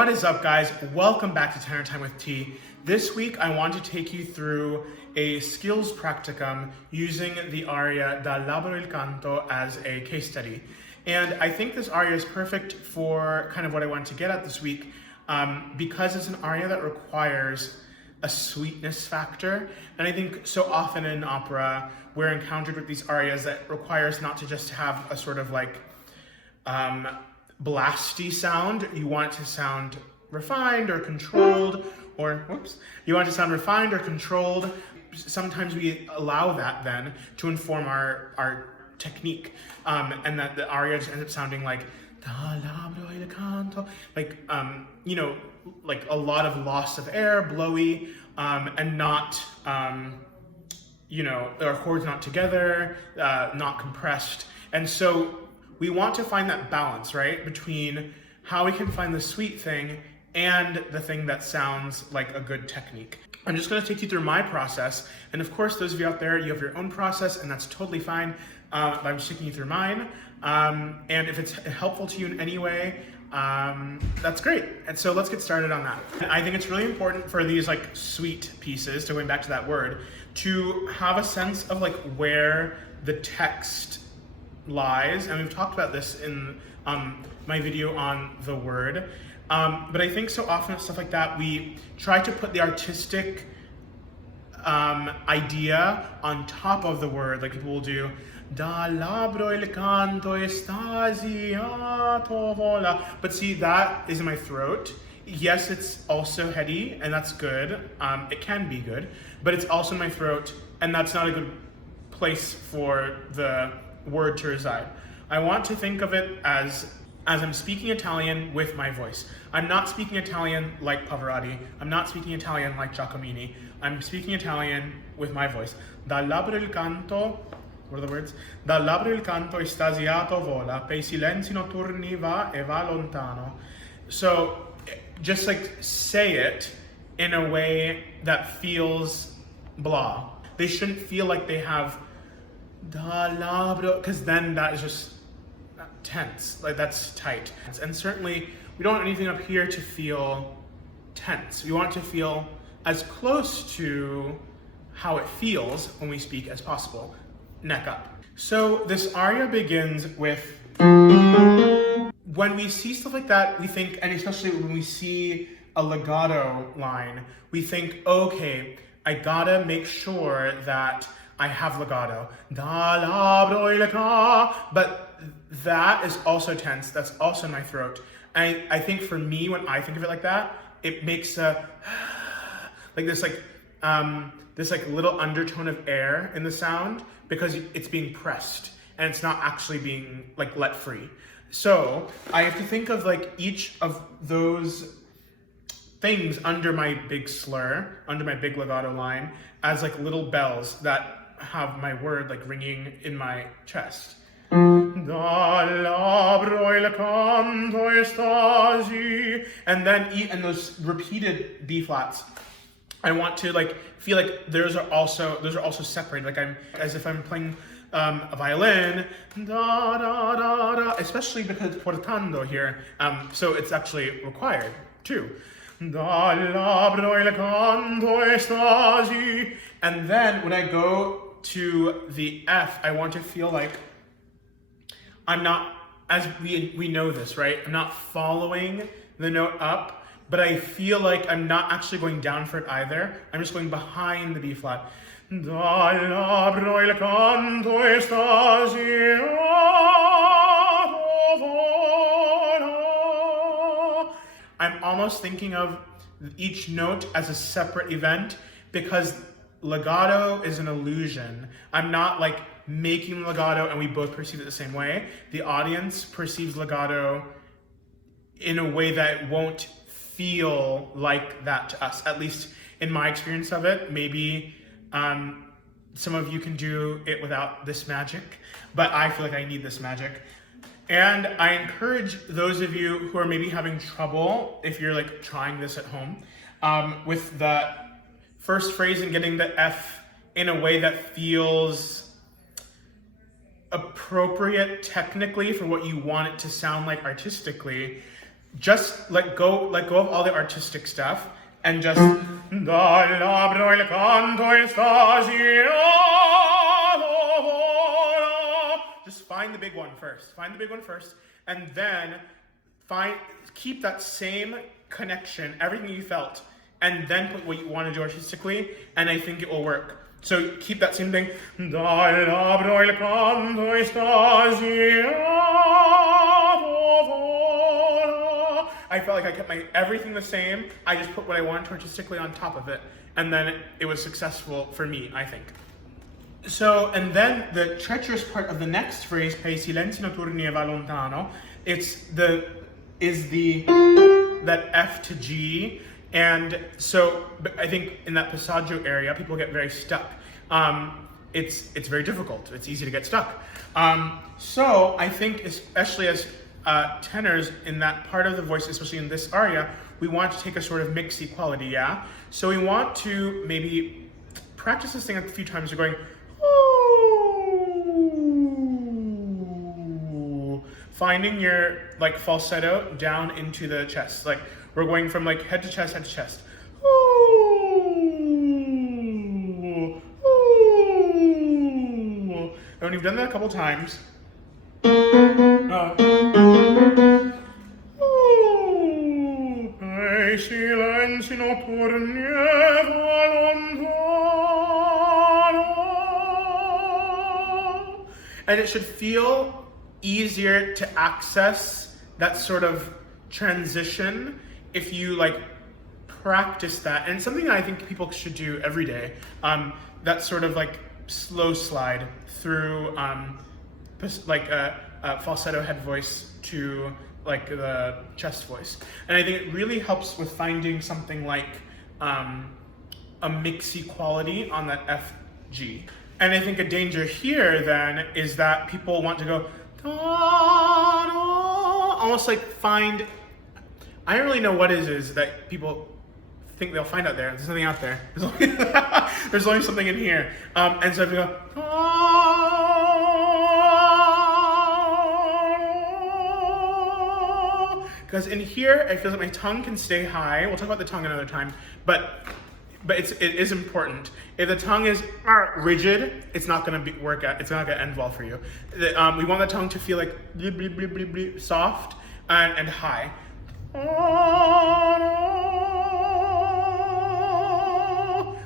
What is up, guys? Welcome back to Tenor Time with T. This week I want to take you through a skills practicum using the aria Dal labbro il canto as a case study. And I think this aria is perfect for kind of what I wanted to get at this week because it's an aria that requires a sweetness factor. And I think so often in opera, we're encountered with these arias that requires not to just have a sort of like blasty sound. You want to sound refined or controlled, or you want to sound refined or controlled. Sometimes we allow that then to inform our technique, and that the aria just ends up sounding like Dal labbro il canto, like like a lot of loss of air, blowy, and not our chords not together, not compressed. And so we want to find that balance, right, between how we can find the sweet thing and the thing that sounds like a good technique. I'm just going to take you through my process, and of course those of you out there, you have your own process, and that's totally fine. But I'm just taking you through mine, and if it's helpful to you in any way, that's great. And so let's get started on that. I think it's really important for these like sweet pieces, to going back to that word, to have a sense of like where the text lies, and we've talked about this in my video on the word, but I think so often with stuff like that, we try to put the artistic idea on top of the word, like people will do Dal labbro il canto estasiato vola. But see, that is in my throat. Yes, it's also heady, and that's good. It can be good, but it's also in my throat, and that's not a good place for the word to reside. I want to think of it as I'm speaking Italian with my voice. I'm not speaking Italian like Pavarotti. I'm not speaking Italian like Giacomini. I'm speaking Italian with my voice. Dal labbro il canto, what are the words? Dal labbro il canto estasiato vola, pei silenzi notturni va e va lontano. So just like say it in a way that feels blah. They shouldn't feel like they have Dal labbro, because then that is just tense, like that's tight. And certainly we don't want anything up here to feel tense. We want it to feel as close to how it feels when we speak as possible, neck up. So this aria begins with, when we see stuff like that, we think, and especially when we see a legato line, we think, okay, I gotta make sure that I have legato. Dal labbro il canto, but that is also tense. That's also in my throat. And I think for me, when I think of it like that, it makes a like this little undertone of air in the sound, because it's being pressed and it's not actually being like let free. So I have to think of like each of those things under my big slur, under my big legato line, as like little bells that have my word like ringing in my chest. Dal labbro il canto estasi, and then and those repeated B flats, I want to like feel like those are also separated, like I'm as if I'm playing a violin, da da da da, especially because it's portando here, so it's actually required too. Dal labbro il canto estasi, and then when I go to the F, I want to feel like I'm not, as we know this, right? I'm not following the note up, but I feel like I'm not actually going down for it either. I'm just going behind the B flat. Dal labbro il canto estasiato vola. I'm almost thinking of each note as a separate event, because legato is an illusion. I'm not like making legato and we both perceive it the same way. The audience perceives legato in a way that won't feel like that to us, at least in my experience of it. Maybe some of you can do it without this magic, but I feel like I need this magic. And I encourage those of you who are maybe having trouble, if you're like trying this at home, with the first phrase and getting the F in a way that feels appropriate technically for what you want it to sound like artistically, just let go of all the artistic stuff and just dal labbro il canto estasiato. Just find the big one first. Find the big one first, and then keep that same connection, everything you felt, and then put what you want to do artistically, and I think it will work. So keep that same thing. Dal labbro il canto estasiato. I felt like I kept everything the same. I just put what I wanted artistically on top of it, and then it was successful for me, I think. So, and then the treacherous part of the next phrase, "Pei silenzi notturni e va lontano," that F to G, and so I think in that passaggio area, people get very stuck. It's very difficult. It's easy to get stuck. So I think, especially as tenors in that part of the voice, especially in this aria, we want to take a sort of mixy quality, yeah? So we want to maybe practice this thing a few times. You're going, ooh, finding your like falsetto down into the chest. Like we're going from like head to chest, head to chest. Ooh, ooh. And when you've done that a couple times, silenzi notturni e va lontano. And it should feel easier to access that sort of transition if you like practice that. And it's something that I think people should do every day. That sort of like slow slide through like a falsetto head voice to like the chest voice. And I think it really helps with finding something like a mixy quality on that F, G. And I think a danger here then is that people want to go almost like find, I don't really know what it is that people think they'll find out there. There's nothing out there. There's only something in here. And so if you go because in here, I feel like my tongue can stay high. We'll talk about the tongue another time, but it is important. If the tongue is rigid, it's not going to work out. It's not going to end well for you. We want the tongue to feel like bleep, bleep, bleep, bleep, bleep, soft and high.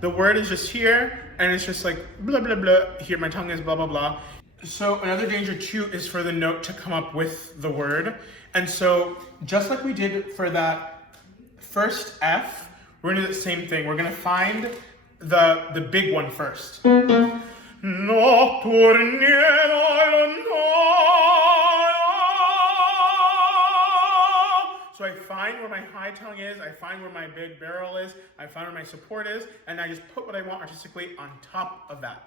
The word is just here, and it's just like blah, blah, blah. Here, my tongue is blah, blah, blah. So another danger too is for the note to come up with the word. And so just like we did for that first F, we're gonna do the same thing. We're gonna find the big one first. So I find where my high tongue is, I find where my big barrel is, I find where my support is, and I just put what I want artistically on top of that.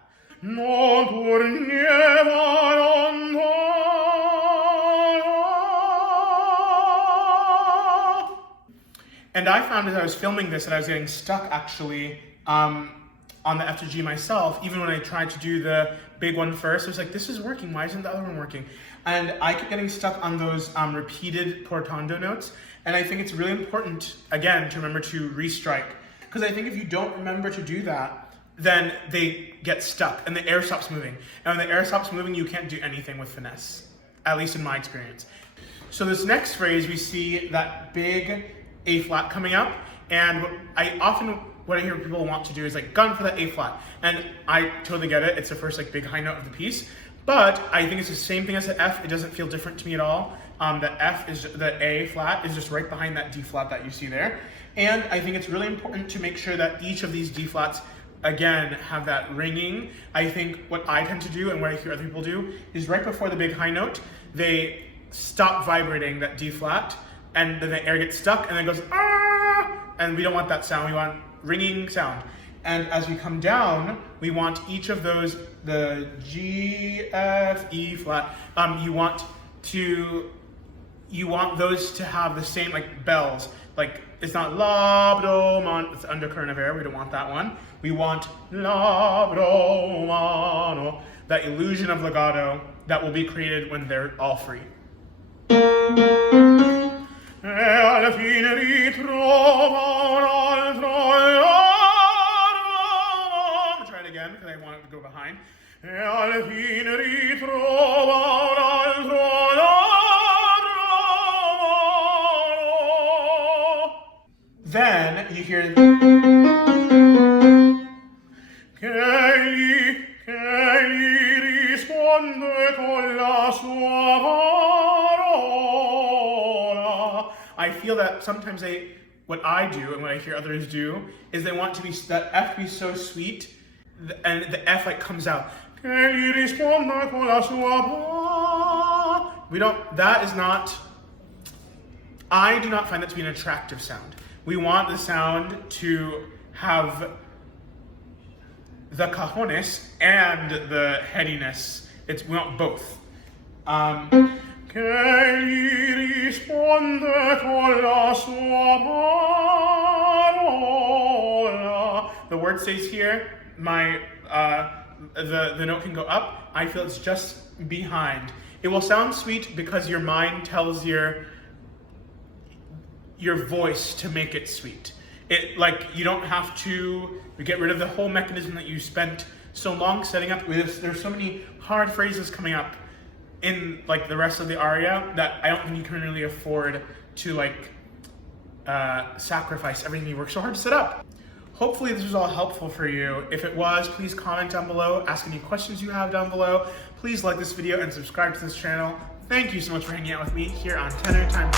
And I found as I was filming this that I was getting stuck actually on the F to G myself, even when I tried to do the big one first. I was like, this is working, why isn't the other one working? And I kept getting stuck on those repeated portando notes. And I think it's really important, again, to remember to restrike. Because I think if you don't remember to do that, then they get stuck and the air stops moving. And when the air stops moving, you can't do anything with finesse, at least in my experience. So this next phrase, we see that big A flat coming up, and what I hear people want to do is like gun for that A flat, and I totally get it. It's the first like big high note of the piece, but I think it's the same thing as the F. It doesn't feel different to me at all. The A flat is just right behind that D flat that you see there, and I think it's really important to make sure that each of these D flats again have that ringing. I think what I tend to do and what I hear other people do is right before the big high note, they stop vibrating that D flat, and then the air gets stuck and then goes ah, and we don't want that sound. We want ringing sound. And as we come down, we want each of those, the G, F, E flat, you want those to have the same like bells. Like it's not labbro, man, it's undercurrent of air, we don't want that one. We want labbro, mano, that illusion of legato that will be created when they're all free. e alla fine ritrova un altro labbro. Try it again because I want it to go behind. E alla fine ritrova un altro labbro. Then you hear che gli risponde con la sua parola. I feel that sometimes what I do and what I hear others do is they want to be that F be so sweet, and the F like comes out. Che gli risponde con la sua parola. That is not, I do not find that to be an attractive sound. We want the sound to have the cajones and the headiness. We want both. Che gli risponde con la sua parola. The word stays here. The note can go up. I feel it's just behind. It will sound sweet because your mind tells your voice to make it sweet. You don't have to get rid of the whole mechanism that you spent so long setting up. There's so many hard phrases coming up in the rest of the aria that I don't think you can really afford to sacrifice everything you worked so hard to set up. Hopefully this was all helpful for you. If it was, please comment down below, ask any questions you have down below. Please like this video and subscribe to this channel. Thank you so much for hanging out with me here on Tenor Time.